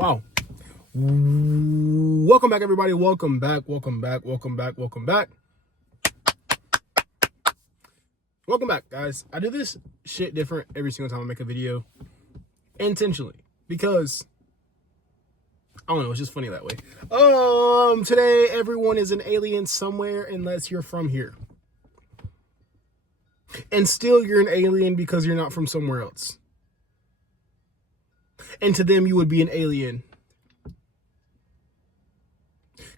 Wow. Welcome back, everybody. Welcome back. Welcome back, guys. I do this shit different every single time I make a video. Intentionally. Because, I don't know, it's just funny that way. Today, everyone is an alien somewhere unless you're from here. And still, you're an alien because you're not from somewhere else. And to them, you would be an alien.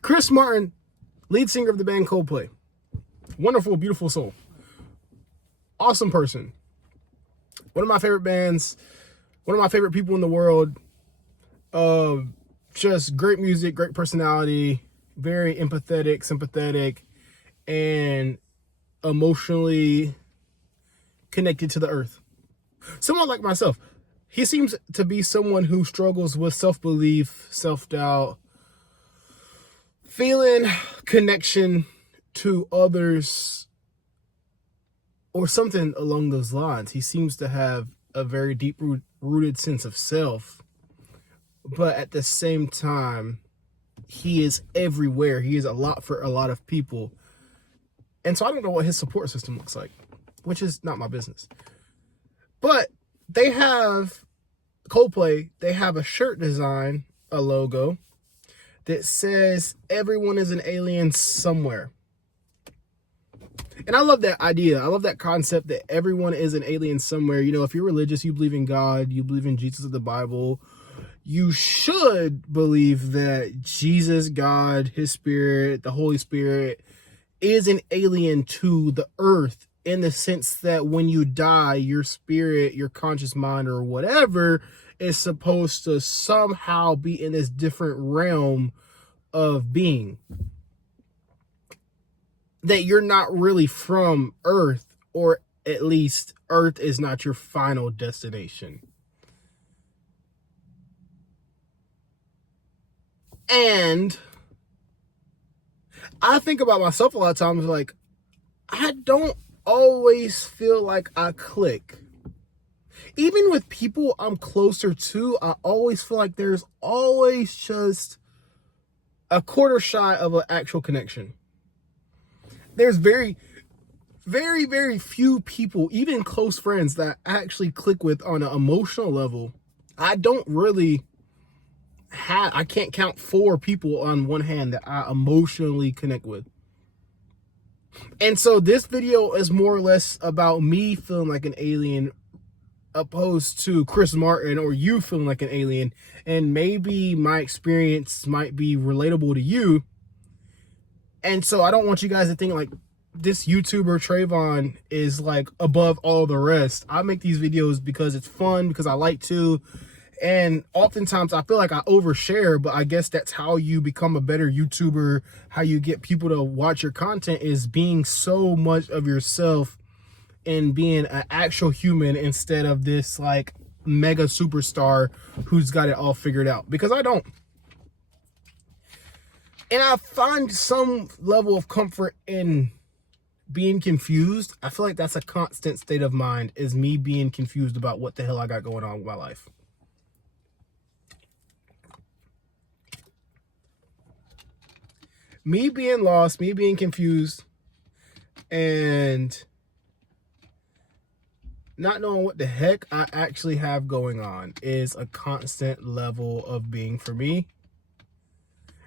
Chris Martin, lead singer of the band Coldplay. Wonderful, beautiful soul. Awesome person. One of my favorite bands. One of my favorite people in the world. Just great music, great personality. Very empathetic, sympathetic, and emotionally connected to the earth. Someone like myself. He seems to be someone who struggles with self-belief, self-doubt, feeling connection to others, or something along those lines. He seems to have a very deep-rooted sense of self, but at the same time, he is everywhere. He is a lot for a lot of people. And so I don't know what his support system looks like, which is not my business. But they have, Coldplay, they have a shirt design, a logo, that says everyone is an alien somewhere. And I love that idea. I love that concept that everyone is an alien somewhere. You know, if you're religious, you believe in God, you believe in Jesus of the Bible, you should believe that Jesus, God, his spirit, the Holy Spirit is an alien to the earth, in the sense that when you die, your spirit, your conscious mind, or whatever is supposed to somehow be in this different realm of being. That you're not really from Earth, or at least Earth is not your final destination. And I think about myself a lot of times, like, I don't always feel like I click. Even with people I'm closer to, I always feel like there's always just a quarter shy of an actual connection. There's very, very, very few people, even close friends, that I actually click with on an emotional level. I don't really have, I can't count 4 people on one hand that I emotionally connect with. And so this video is more or less about me feeling like an alien, opposed to Chris Martin or you feeling like an alien. And maybe my experience might be relatable to you. And so I don't want you guys to think like this YouTuber Trayvon is like above all the rest. I make these videos because it's fun, because I like to. And oftentimes I feel like I overshare, but I guess that's how you become a better YouTuber. How you get people to watch your content is being so much of yourself and being an actual human instead of this like mega superstar who's got it all figured out, because I don't. And I find some level of comfort in being confused. I feel like that's a constant state of mind, is me being confused about what the hell I got going on with my life. Me being lost, me being confused, and not knowing what the heck I actually have going on is a constant level of being for me.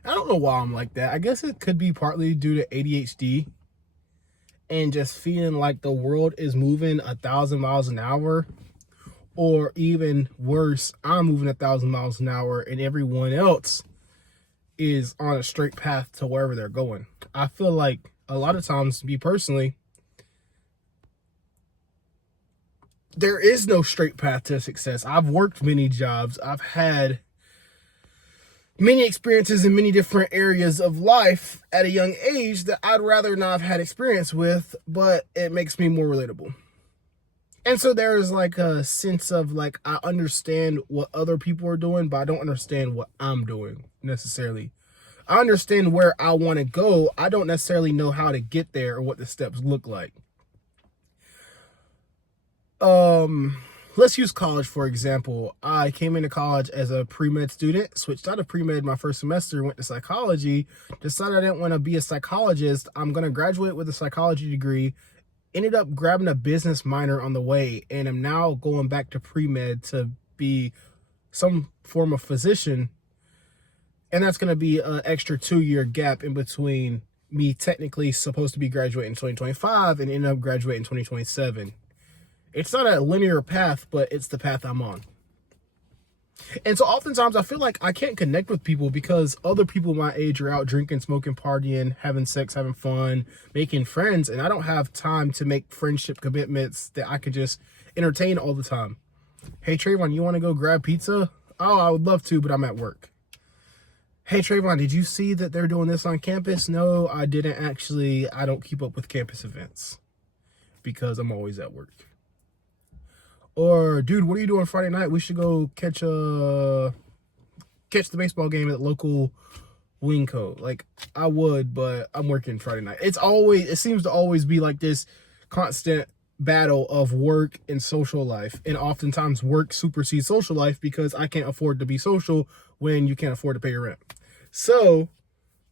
I don't know why I'm like that. I guess it could be partly due to ADHD and just feeling like the world is moving 1,000 miles an hour, or even worse, I'm moving 1,000 miles an hour and everyone else is on a straight path to wherever they're going. I feel like a lot of times, me personally, there is no straight path to success. I've worked many jobs. I've had many experiences in many different areas of life at a young age that I'd rather not have had experience with, but it makes me more relatable. And so there's like a sense of like, I understand what other people are doing, but I don't understand what I'm doing necessarily. I understand where I want to go. I don't necessarily know how to get there or what the steps look like. let's use college for example. I came into college as a pre-med student, switched out of pre-med my first semester, went to psychology, decided I didn't want to be a psychologist. I'm going to graduate with a psychology degree, ended up grabbing a business minor on the way, and am now going back to pre-med to be some form of physician. And that's going to be an extra 2-year gap in between me technically supposed to be graduating in 2025 and end up graduating in 2027. It's not a linear path, but it's the path I'm on. And so oftentimes I feel like I can't connect with people because other people my age are out drinking, smoking, partying, having sex, having fun, making friends. And I don't have time to make friendship commitments that I could just entertain all the time. Hey, Trayvon, you want to go grab pizza? Oh, I would love to, but I'm at work. Hey, Trayvon, did you see that they're doing this on campus? No, I didn't actually. I don't keep up with campus events because I'm always at work. Or, dude, what are you doing Friday night? We should go catch the baseball game at local Winco. Like, I would, but I'm working Friday night. It seems to always be like this constant battle of work and social life. And oftentimes work supersedes social life because I can't afford to be social when you can't afford to pay your rent. So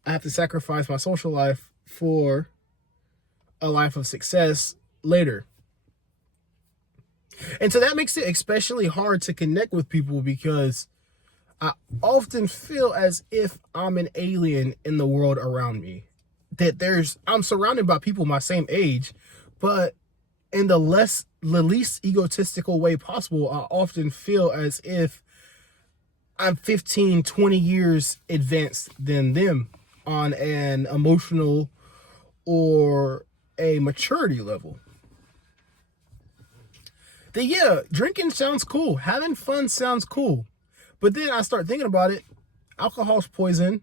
I have to sacrifice my social life for a life of success later. And so that makes it especially hard to connect with people because I often feel as if I'm an alien in the world around me. I'm surrounded by people my same age, but in the least egotistical way possible, I often feel as if I'm 15, 20 years advanced than them on an emotional or a maturity level. Drinking sounds cool. Having fun sounds cool. But then I start thinking about it. Alcohol's poison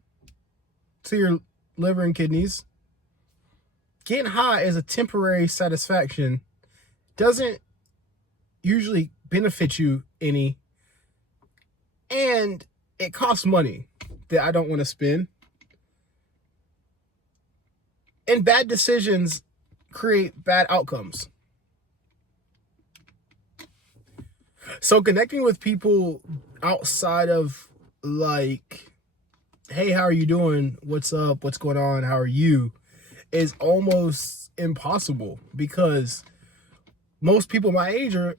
to your liver and kidneys. Getting high is a temporary satisfaction. Doesn't usually benefit you any. And it costs money that I don't want to spend. And bad decisions create bad outcomes. So connecting with people outside of like, hey, how are you doing? What's up? What's going on? How are you? Is almost impossible because most people my age are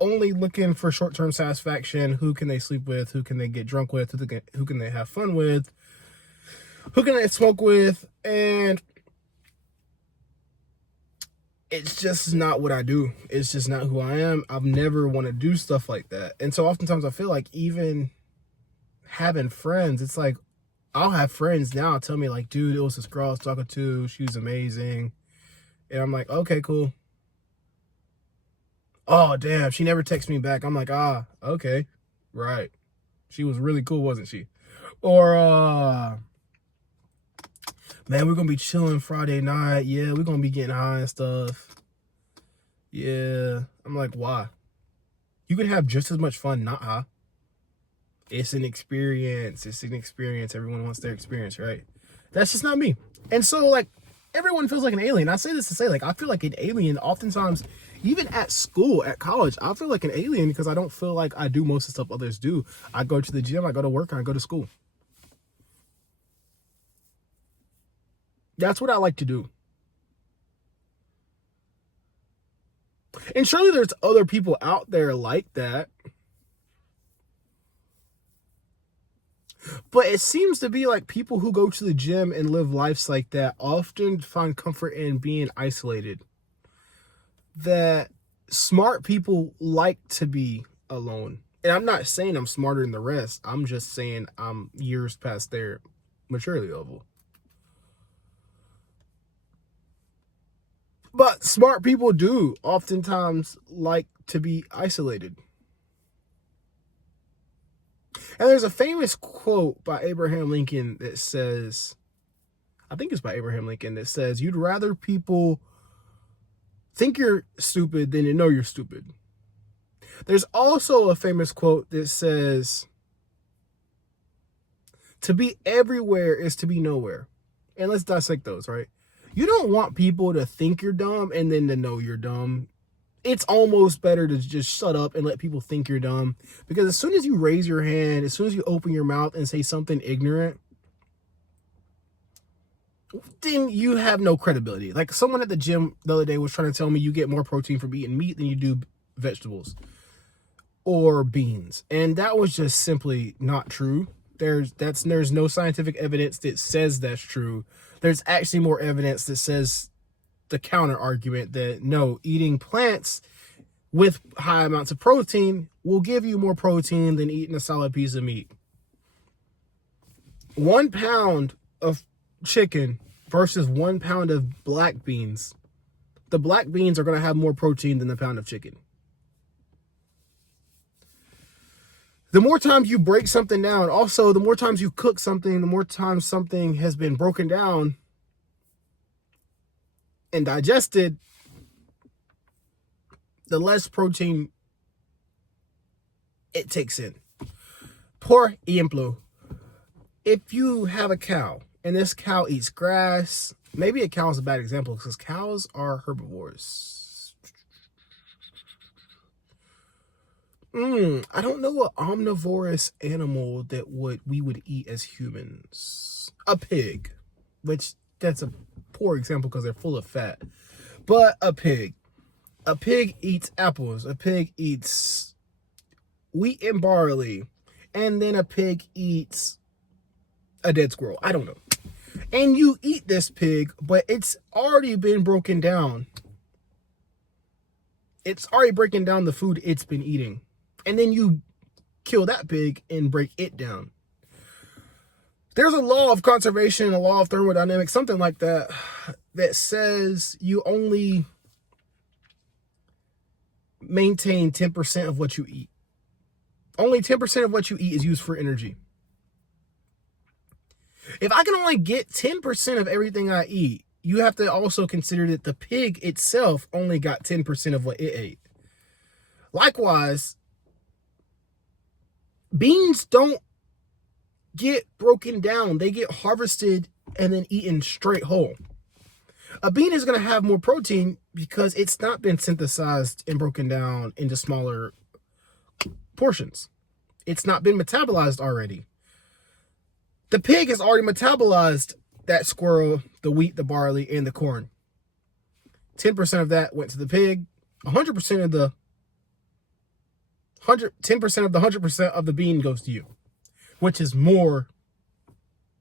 only looking for short-term satisfaction. Who can they sleep with? Who can they get drunk with? Who can they have fun with? Who can they smoke with? And it's just not what I do. It's just not who I am. I've never want to do stuff like that. And so oftentimes I feel like even having friends, it's like I'll have friends now tell me like, dude, it was this girl I was talking to. She was amazing. And I'm like, okay, cool. Oh, damn, she never texts me back. I'm like, okay, right. She was really cool, wasn't she? Or, man, we're going to be chilling Friday night. Yeah, we're going to be getting high and stuff. Yeah. I'm like, why? You can have just as much fun not high. It's an experience. Everyone wants their experience, right? That's just not me. And so, like, everyone feels like an alien. I say this to say, like, I feel like an alien oftentimes, even at school, at college, I feel like an alien because I don't feel like I do most of the stuff others do. I go to the gym, I go to work, and I go to school. That's what I like to do. And surely there's other people out there like that. But it seems to be like people who go to the gym and live lives like that often find comfort in being isolated. That smart people like to be alone. And I'm not saying I'm smarter than the rest. I'm just saying I'm years past their maturity level. But smart people do oftentimes like to be isolated. And there's a famous quote by Abraham Lincoln that says, I think it's by Abraham Lincoln, that says, you'd rather people think you're stupid than to know you're stupid. There's also a famous quote that says, to be everywhere is to be nowhere. And let's dissect those, right? You don't want people to think you're dumb and then to know you're dumb. it's almost better to just shut up and let people think you're dumb. Because as soon as you raise your hand, as soon as you open your mouth and say something ignorant, then you have no credibility. Like someone at the gym the other day was trying to tell me you get more protein from eating meat than you do vegetables or beans. And that was just simply not true. There's no scientific evidence that says that's true. There's actually more evidence that says the counter argument that no, eating plants with high amounts of protein will give you more protein than eating a solid piece of meat. 1 pound of chicken versus 1 pound of black beans. The black beans are going to have more protein than the pound of chicken. The more times you break something down, also the more times you cook something, the more times something has been broken down and digested, the less protein it takes in. Por ejemplo, if you have a cow and this cow eats grass, maybe a cow is a bad example because cows are herbivores. I don't know an omnivorous animal that we would eat as humans. A pig, which that's a poor example because they're full of fat. But a pig eats apples. A pig eats wheat and barley, and then a pig eats a dead squirrel. I don't know. And you eat this pig, but it's already been broken down. It's already breaking down the food it's been eating. And then you kill that pig and break it down. There's a law of conservation, a law of thermodynamics, something like that, that says you only maintain 10% of what you eat. Only 10% of what you eat is used for energy. If I can only get 10% of everything I eat, you have to also consider that the pig itself only got 10% of what it ate. Likewise, beans don't get broken down. They get harvested and then eaten straight whole. A bean is going to have more protein because it's not been synthesized and broken down into smaller portions. It's not been metabolized already. The pig has already metabolized that squirrel, the wheat, the barley, and the corn. 10% of that went to the pig. 100% of the 100% of the bean goes to you, which is more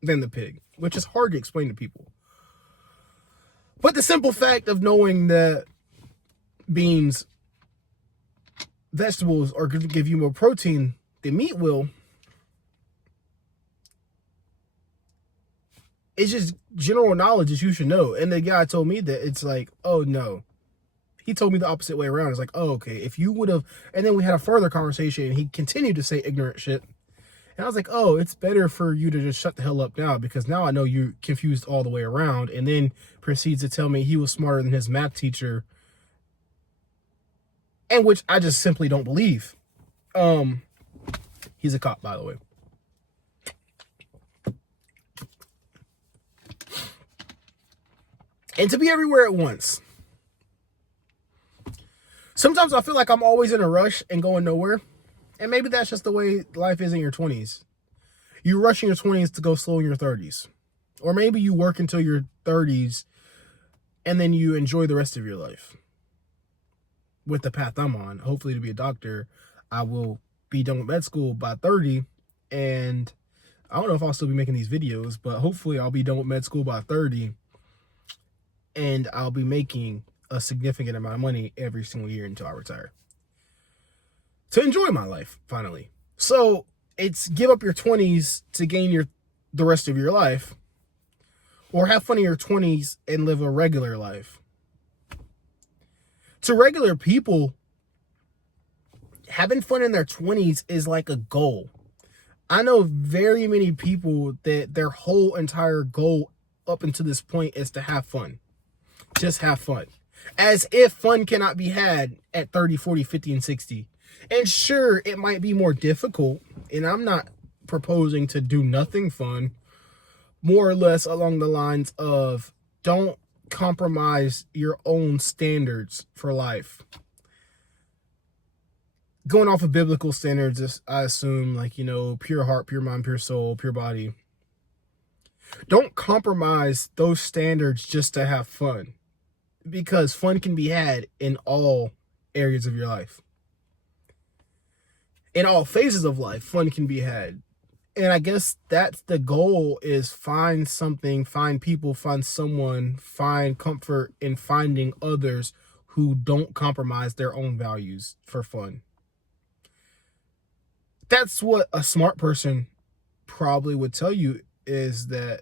than the pig, which is hard to explain to people. But the simple fact of knowing that beans, vegetables are going to give you more protein than meat will, it's just general knowledge that you should know. And the guy told me that it's like, oh no. He told me the opposite way around. It's like, oh, okay, if you would have, and then we had a further conversation and he continued to say ignorant shit. And I was like, oh, it's better for you to just shut the hell up now because now I know you're confused all the way around. And then proceeds to tell me he was smarter than his math teacher. And which I just simply don't believe. He's a cop, by the way. And to be everywhere at once. Sometimes I feel like I'm always in a rush and going nowhere. And maybe that's just the way life is in your 20s. You rush in your 20s to go slow in your 30s. Or maybe you work until your 30s and then you enjoy the rest of your life. With the path I'm on, hopefully to be a doctor, I will be done with med school by 30. And I don't know if I'll still be making these videos, but hopefully I'll be done with med school by 30. And I'll be making a significant amount of money every single year until I retire. To enjoy my life, finally. So it's give up your 20s to gain the rest of your life. Or have fun in your 20s and live a regular life. To regular people, having fun in their 20s is like a goal. I know very many people that their whole entire goal up until this point is to have fun. Just have fun. As if fun cannot be had at 30, 40, 50, and 60. And sure, it might be more difficult. And I'm not proposing to do nothing fun. More or less along the lines of don't compromise your own standards for life. going off of biblical standards, I assume, like, you know, pure heart, pure mind, pure soul, pure body. Don't compromise those standards just to have fun, because fun can be had in all areas of your life. In all phases of life, fun can be had. And I guess that's the goal, is find something, find people, find someone, find comfort in finding others who don't compromise their own values for fun. That's what a smart person probably would tell you, is that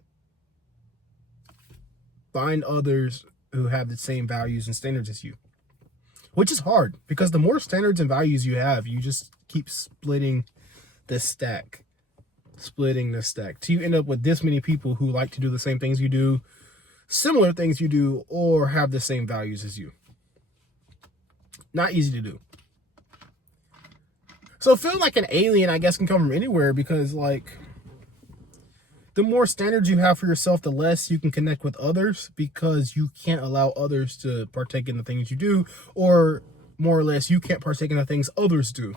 find others who have the same values and standards as you, which is hard, because the more standards and values you have, you just keep splitting the stack till you end up with this many people who like to do the same things you do, similar things you do, or have the same values as you. Not easy to do. So feeling like an alien, I guess, can come from anywhere, because, like, the more standards you have for yourself, the less you can connect with others, because you can't allow others to partake in the things you do, or more or less, you can't partake in the things others do.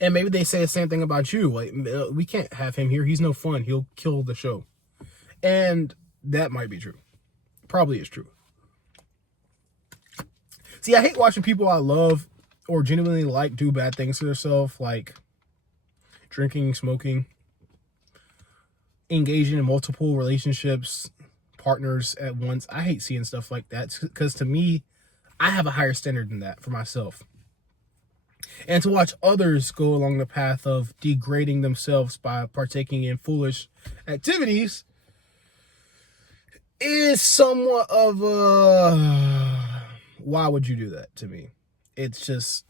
And maybe they say the same thing about you. Like, we can't have him here. He's no fun. He'll kill the show. And that might be true. Probably is true. See, I hate watching people I love or genuinely like do bad things to themselves, like drinking, smoking, engaging in multiple relationships, partners at once. I hate seeing stuff like that, because to me, I have a higher standard than that for myself. And to watch others go along the path of degrading themselves by partaking in foolish activities is somewhat of a, why would you do that to me? It's just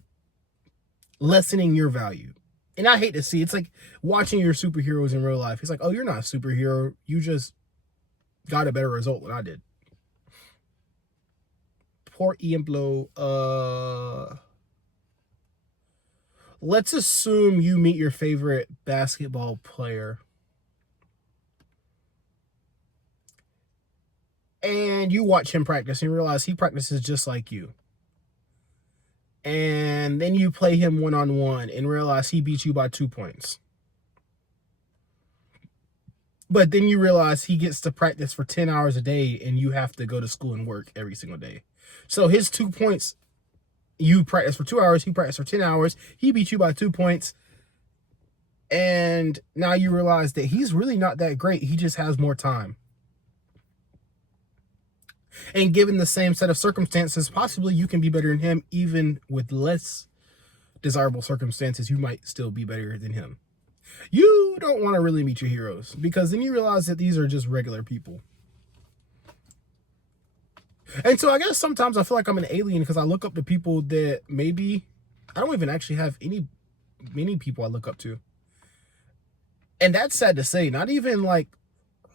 lessening your value. And I hate to see, it's like watching your superheroes in real life. It's like, oh, you're not a superhero. You just got a better result than I did. Por ejemplo, let's assume you meet your favorite basketball player and you watch him practice and realize he practices just like you. And then you play him one-on-one and realize he beats you by 2 points. But then you realize he gets to practice for 10 hours a day and you have to go to school and work every single day. So his 2 points, you practice for 2 hours, he practiced for 10 hours, he beat you by 2 points. And now you realize that he's really not that great. He just has more time. And given the same set of circumstances, possibly you can be better than him. Even with less desirable circumstances, you might still be better than him. You don't want to really meet your heroes, because then you realize that these are just regular people. And so I guess sometimes I feel like I'm an alien, because I look up to people that maybe I don't even actually have many people I look up to. And that's sad to say. Not even like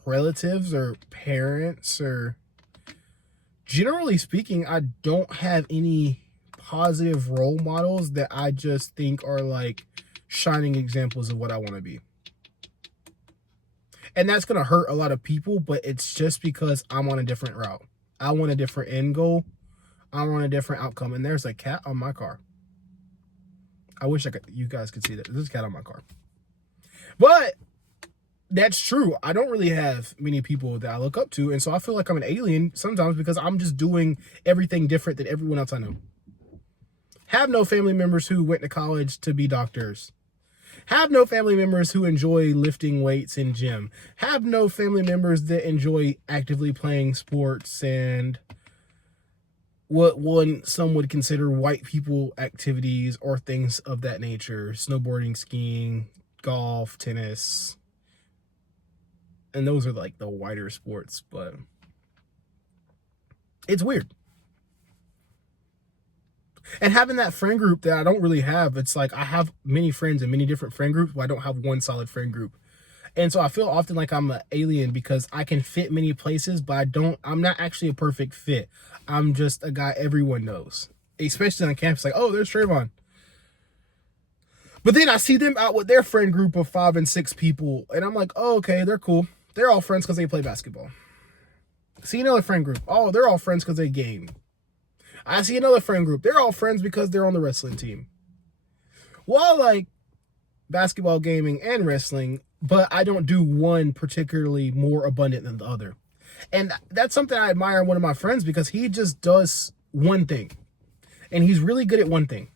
relatives or parents, or generally speaking, I don't have any positive role models that I just think are like shining examples of what I want to be. And that's going to hurt a lot of people, but it's just because I'm on a different route. I want a different end goal. I want a different outcome. And there's a cat on my car. I wish you guys could see that. There's a cat on my car. But that's true. I don't really have many people that I look up to. And so I feel like I'm an alien sometimes, because I'm just doing everything different than everyone else I know. Have no family members who went to college to be doctors. Have no family members who enjoy lifting weights in gym. Have no family members that enjoy actively playing sports and what some would consider white people activities or things of that nature. Snowboarding, skiing, golf, tennis. And those are like the whiter sports, but it's weird. And having that friend group that I don't really have, it's like I have many friends in many different friend groups, but I don't have one solid friend group. And so I feel often like I'm an alien, because I can fit many places, but I'm not actually a perfect fit. I'm just a guy everyone knows, especially on campus. Like, oh, there's Trayvon. But then I see them out with their friend group of 5 and 6 people, and I'm like, oh, okay, they're cool. They're all friends because they play basketball. See another friend group. Oh, they're all friends because they game. I see another friend group. They're all friends because they're on the wrestling team. Well, I like basketball, gaming, and wrestling, but I don't do one particularly more abundant than the other. And that's something I admire in one of my friends, because he just does one thing. And he's really good at one thing.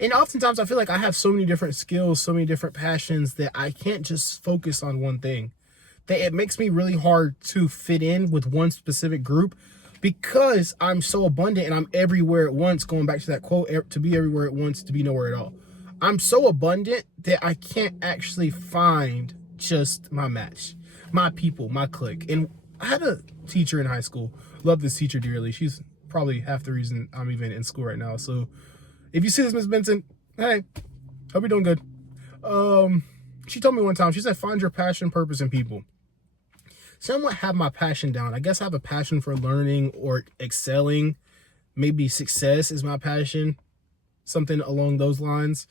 And oftentimes I feel like I have so many different skills, so many different passions, that I can't just focus on one thing. That it makes me really hard to fit in with one specific group, because I'm so abundant and I'm everywhere at once. Going back to that quote, to be everywhere at once, to be nowhere at all. I'm so abundant that I can't actually find just my match, my people, my clique. And I had a teacher in high school. Love this teacher dearly. She's probably half the reason I'm even in school right now. So if you see this, Miss Benson, hey, hope you're doing good. She told me one time, she said, find your passion, purpose, and people. Somewhat have my passion down. I guess I have a passion for learning or excelling. Maybe success is my passion. Something along those lines.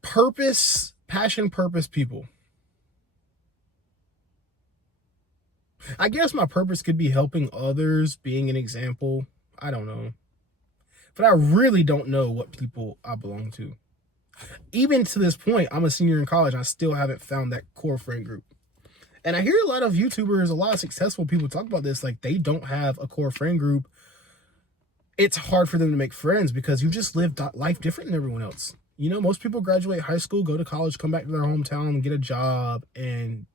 Purpose, passion, purpose, people. I guess my purpose could be helping others, being an example. I don't know. But I really don't know what people I belong to. Even to this point, I'm a senior in college. I still haven't found that core friend group. And I hear a lot of YouTubers, a lot of successful people talk about this. Like, they don't have a core friend group. It's hard for them to make friends because you just live life different than everyone else. You know, most people graduate high school, go to college, come back to their hometown and get a job and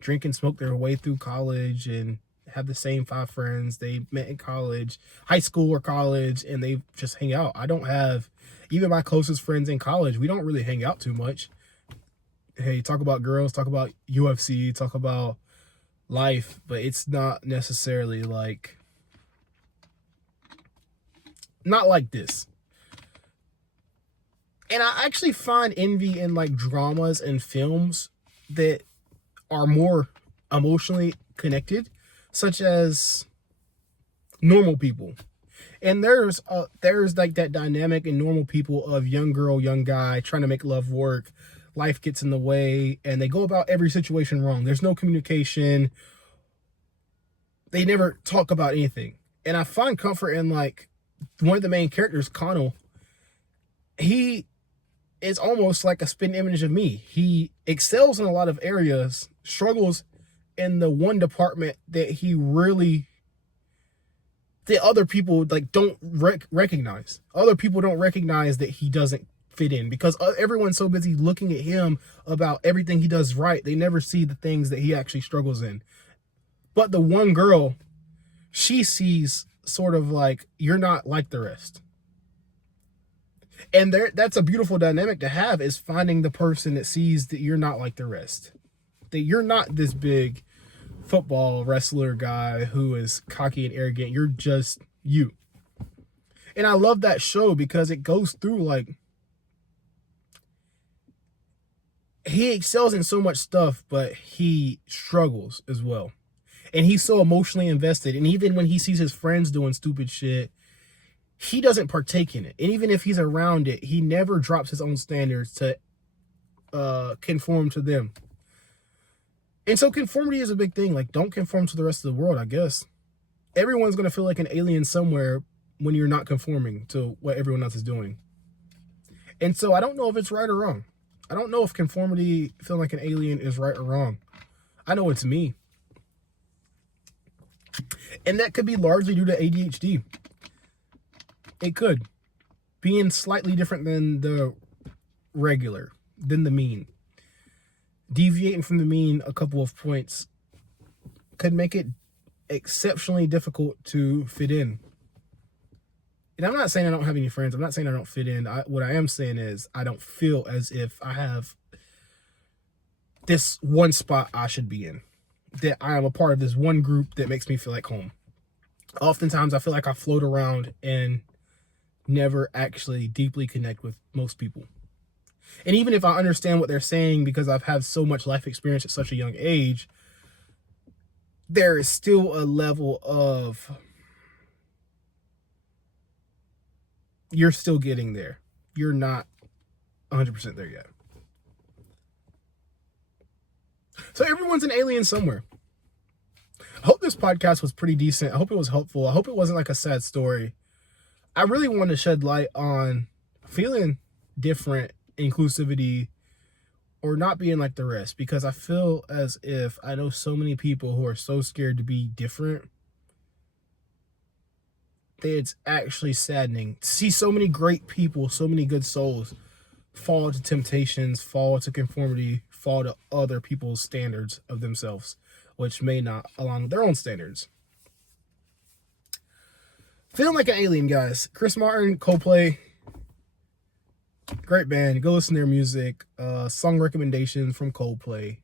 drink and smoke their way through college and have the same 5 friends they met in college, high school or college, and they just hang out. I don't have, even my closest friends in college, we don't really hang out too much. Hey, talk about girls, talk about UFC, talk about life, but it's not necessarily like, not like this. And I actually find envy in like dramas and films that are more emotionally connected, such as Normal People. And there's like that dynamic in Normal People of young girl, young guy trying to make love work. Life gets in the way and they go about every situation wrong. There's no communication. They never talk about anything. And I find comfort in like one of the main characters, Connell. He is almost like a spin image of me. He excels in a lot of areas, struggles in the one department that he really, that other people like don't recognize. Other people don't recognize that he doesn't fit in because everyone's so busy looking at him about everything he does right. They never see the things that he actually struggles in. But the one girl, she sees sort of like, you're not like the rest. And that's a beautiful dynamic to have, is finding the person that sees that you're not like the rest. That you're not this big football wrestler guy who is cocky and arrogant. You're just you. And I love that show because it goes through like, he excels in so much stuff, but he struggles as well. And he's so emotionally invested. And even when he sees his friends doing stupid shit, he doesn't partake in it. And even if he's around it, he never drops his own standards to conform to them. And so conformity is a big thing. Like, don't conform to the rest of the world, I guess. Everyone's going to feel like an alien somewhere when you're not conforming to what everyone else is doing. And so I don't know if it's right or wrong. I don't know if conformity, feeling like an alien, is right or wrong. I know it's me. And that could be largely due to ADHD. It could. Being slightly different than the regular, than the mean. Deviating from the mean a couple of points could make it exceptionally difficult to fit in. And I'm not saying I don't have any friends. I'm not saying I don't fit in. What I am saying is I don't feel as if I have this one spot I should be in. That I am a part of this one group that makes me feel like home. Oftentimes I feel like I float around and never actually deeply connect with most people. And even if I understand what they're saying because I've had so much life experience at such a young age, there is still a level of, you're still getting there. You're not 100% there yet. So everyone's an alien somewhere. I hope this podcast was pretty decent. I hope it was helpful. I hope it wasn't like a sad story. I really want to shed light on feeling different, inclusivity, or not being like the rest, because I feel as if I know so many people who are so scared to be different that it's actually saddening to see so many great people, so many good souls fall to temptations, fall to conformity, fall to other people's standards of themselves, which may not align with their own standards. Feeling like an alien, guys. Chris Martin, Coldplay, great band. Go listen to their music. Song recommendations from Coldplay.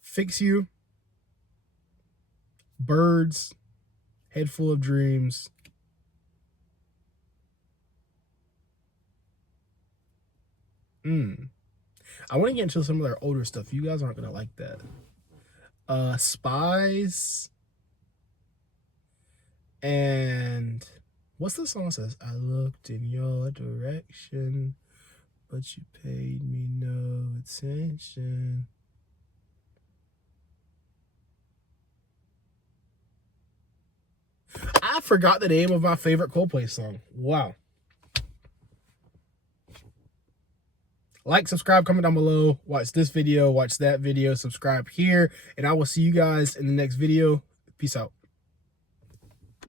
Fix You, Birds, Head Full of Dreams. I want to get into some of their older stuff. You guys aren't going to like that. Spies. And what's the song that says? I looked in your direction, but you paid me no attention. I forgot the name of my favorite Coldplay song. Wow. Like, subscribe, comment down below. Watch this video, watch that video, subscribe here, and I will see you guys in the next video. Peace out.